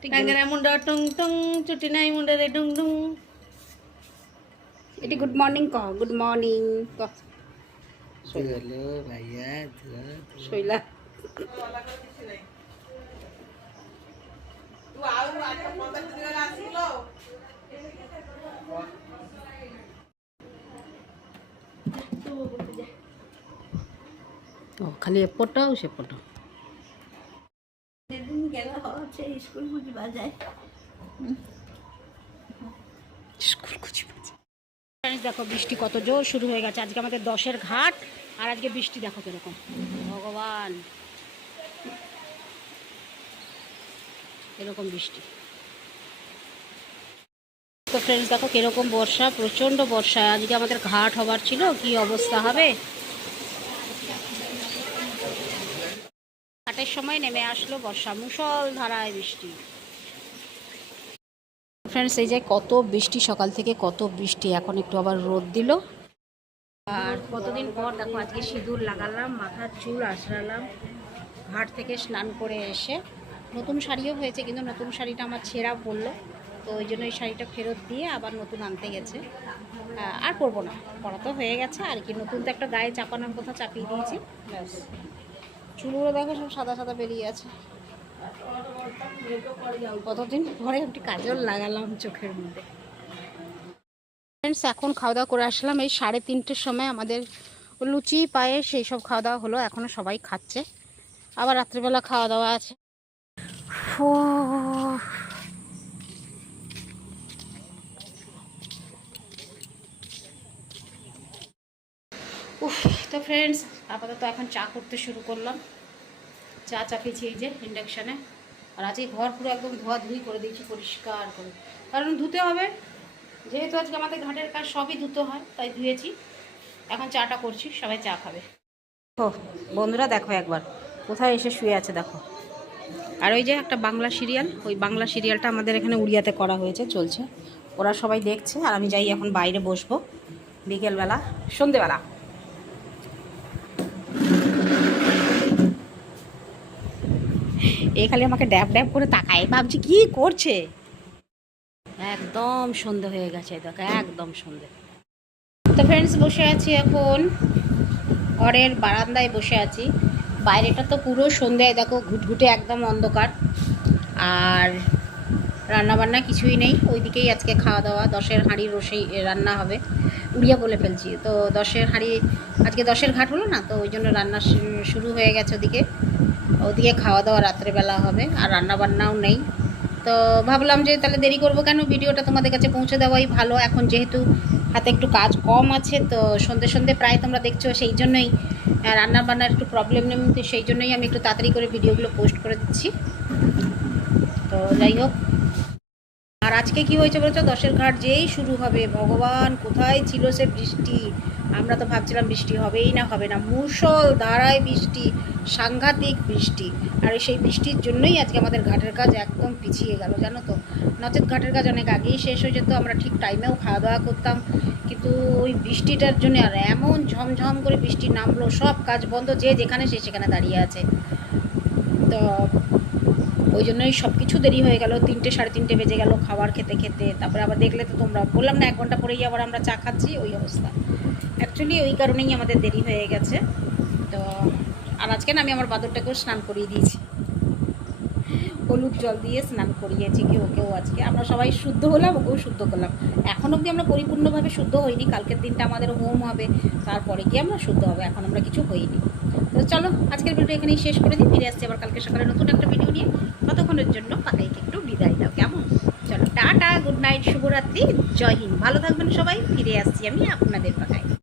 Tanggerang munda cuti naik munda. Jadi good morning kok, good morning kok. Sudah lo, sudah. Sudah. Oh, kalian ya potong sih potong? বাজায় দেখো বৃষ্টি কত জোর শুরু হয়ে গেছে। আজকে আমাদের দশের ঘাট আর আজকে বৃষ্টি দেখো কীরকম। ভগবান। এরকম বৃষ্টি। তো ফ্রেন্ডস দেখো কীরকম বর্ষা প্রচণ্ড বর্ষা। আজকে আমাদের ঘাট হবার ছিল কি অবস্থা হবে? ঘাটের সময় নেমে আসলো বর্ষা মুসল ধারায় বৃষ্টি। ফ্রেন্ডস এই যে কত বৃষ্টি সকাল থেকে কত বৃষ্টি এখন একটু আবার রোদ দিল। আর কতদিন পর দেখো আজকে সিঁদুর লাগালাম মাথার চুল আঁচড়ালাম ঘাট থেকে স্নান করে এসে নতুন শাড়িও হয়েছে কিন্তু নতুন শাড়িটা আমার ছেঁড়া পড়ল তো ওই জন্য এই শাড়িটা ফেরত দিয়ে আবার নতুন আনতে গেছে। আর পরবো না পরা তো হয়ে গেছে। আর কি নতুন তো একটা গায়ে চাপানোর কথা চাপিয়ে দিয়েছি। ব্যাস। চুলগুলো দেখো, সব সাদা সাদা বেরিয়ে আছে। কতদিন পরে একটি কাজল লাগালাম চোখের মধ্যে। ফ্রেন্ডস এখন খাওয়া দাওয়া করে আসলাম। এই সাড়ে তিনটের সময় আমাদের লুচি পায়ে সেই সব খাওয়া দাওয়া হলো। এখনও সবাই খাচ্ছে। আবার রাত্রিবেলা খাওয়া দাওয়া আছে। ফো। উফ তো ফ্রেন্ডস আপাতত এখন চা করতে শুরু করলাম। চা চাপিয়েছি এই যে ইন্ডাকশানে আর আজকে ঘর পুরো একদম ধোয়া ধুই করে দিয়েছি পরিষ্কার করে। কারণ ধুতে হবে। যেহেতু আজকে আমাদের ঘাটের কাজ সবই ধুতে হয় তাই ধুয়েছি। এখন চাটা করছি সবাই চা খাবে। ও বন্ধুরা দেখো একবার কোথায় এসে শুয়ে আছে দেখো। আর ওই যে একটা বাংলা সিরিয়াল ওই বাংলা সিরিয়ালটা আমাদের এখানে উড়িয়াতে করা হয়েছে চলছে। ওরা সবাই দেখছে আর আমি যাই এখন বাইরে বসবো বিকেলবেলা সন্ধেবেলা। এ খালি আমাকে ড্যাব ড্যাব করে তাকায়। ভাবছি কি করছে? একদম সন্ধে হয়ে গেছে দেখো একদম সন্ধে। তো ফ্রেন্ডস বসে আছি এখন। ঘরের বারান্দায় বসে আছি। বাইরেটা তো পুরো সন্ধ্যায় দেখো ঘুটঘুটে একদম অন্ধকার। আর রান্নাবান্না কিছুই নেই। ওইদিকেই আজকে খাওয়া দাওয়া। দশের হাঁড়ি রসেই রান্না হবে। উড়িয়া বলে ফেলছি। তো দশের হাঁড়ি আজকে দশের ঘাট হলো না? তো ওই জন্য রান্না শুরু হয়ে গেছে ওদিকে। ওদিকে খাওয়া দাওয়া রাত্রেবেলা হবে, আর রান্না বান্নাও নেই। তো ভাবলাম যে তাহলে দেরি করব কেন? ভিডিওটা তোমাদের কাছে পৌঁছে দেওয়াই ভালো। এখন যেহেতু হাতে একটু কাজ কম আছে, তো সন্ধে সন্ধে প্রায় তোমরা দেখছ, সেই জন্যই রান্নাবান্নার রান্না বান্নার একটু প্রবলেম নেই সেই জন্যই আমি একটু তাড়াতাড়ি করে ভিডিওগুলো পোস্ট করে দিচ্ছি। তো যাই হোক আর আজকে কি হয়েছে বলছো দশের ঘাট যেই শুরু হবে, ভগবান কোথায় ছিল সে বৃষ্টি? আমরা তো ভাবছিলাম বৃষ্টি হবেই না, হবে না। মুসল ধারায় বৃষ্টি, সাংঘাতিক বৃষ্টি। আর সেই বৃষ্টির জন্যই আজকে আমাদের ঘাটের কাজ একদম পিছিয়ে গেল, জানো তো? নচেত ঘাটের কাজ অনেক আগেই শেষ হয়ে যেত, আমরা ঠিক টাইমেও খাওয়া দাওয়া করতাম। কিন্তু ওই বৃষ্টিটার জন্য আর এমন ঝমঝম করে বৃষ্টি নামলো, সব কাজ বন্ধ, যে যেখানে সে সেখানে দাঁড়িয়ে আছে। তো ওই জন্যই সব কিছু দেরি হয়ে গেল, তিনটে সাড়ে তিনটে বেজে গেল খাবার খেতে খেতে। তারপরে আবার দেখলে তো তোমরা বললাম না, এক ঘণ্টা পরেই আবার আমরা চা খাচ্ছি, ওই অবস্থা। অ্যাকচুয়ালি ওই কারণেই আমাদের দেরি হয়ে গেছে। তো, আর আজকে না আমি আমার বাদরটাকেও স্নান করিয়ে দিয়েছি। হলুদ জল দিয়ে স্নান করিয়েছি, কেউ কেউ আজকে। আমরা সবাই শুদ্ধ হলাম, ওকেও শুদ্ধ করলাম। এখন অবধি আমরা পরিপূর্ণভাবে শুদ্ধ হইনি, কালকের দিনটা আমাদের হোম হবে, তারপরে গিয়ে আমরা শুদ্ধ হবে, এখন আমরা কিছু হইনি। তো চলো, আজকের ভিডিও এখানেই শেষ করে দিই, ফিরে আসছি আবার কালকে সকালে নতুন একটা ভিডিও নিয়ে। শুভরাত্রি। জয় হিন্দ। ভালো থাকবেন সবাই। ফিরে আসছি আমি আপনাদের পাকাই